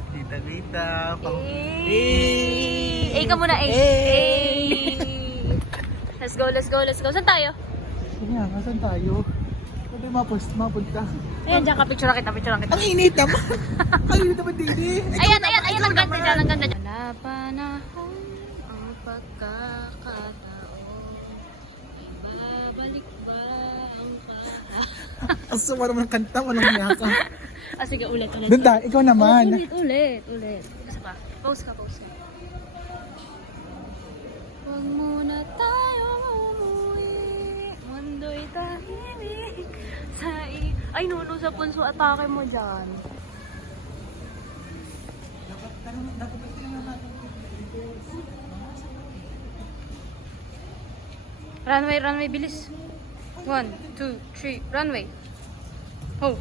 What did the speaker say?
Tita Rita. Eh, ka muna, Let's go, let's go, let's go. Saan tayo? Sige nga, saan tayo? Pwede mapunta. Ayan, dyan ka, picture kita. Ang init naman! Ang init naman, Didi! Ayan, ang ganda dyan, ang ganda dyan. Wala panahon ang pagkakataon. Ibabalik ba ang Ang sama naman ng kanta, walang niyaka. sige, ulit. Danda, ikaw naman. Ulit. Isa pa. Pause ka. Huwag muna tayo umuwi. Mundo'y tahimik. Ay, nuno sa punso. Atake mo dyan. Runway, bilis. 1, 2, 3, runway. Wow.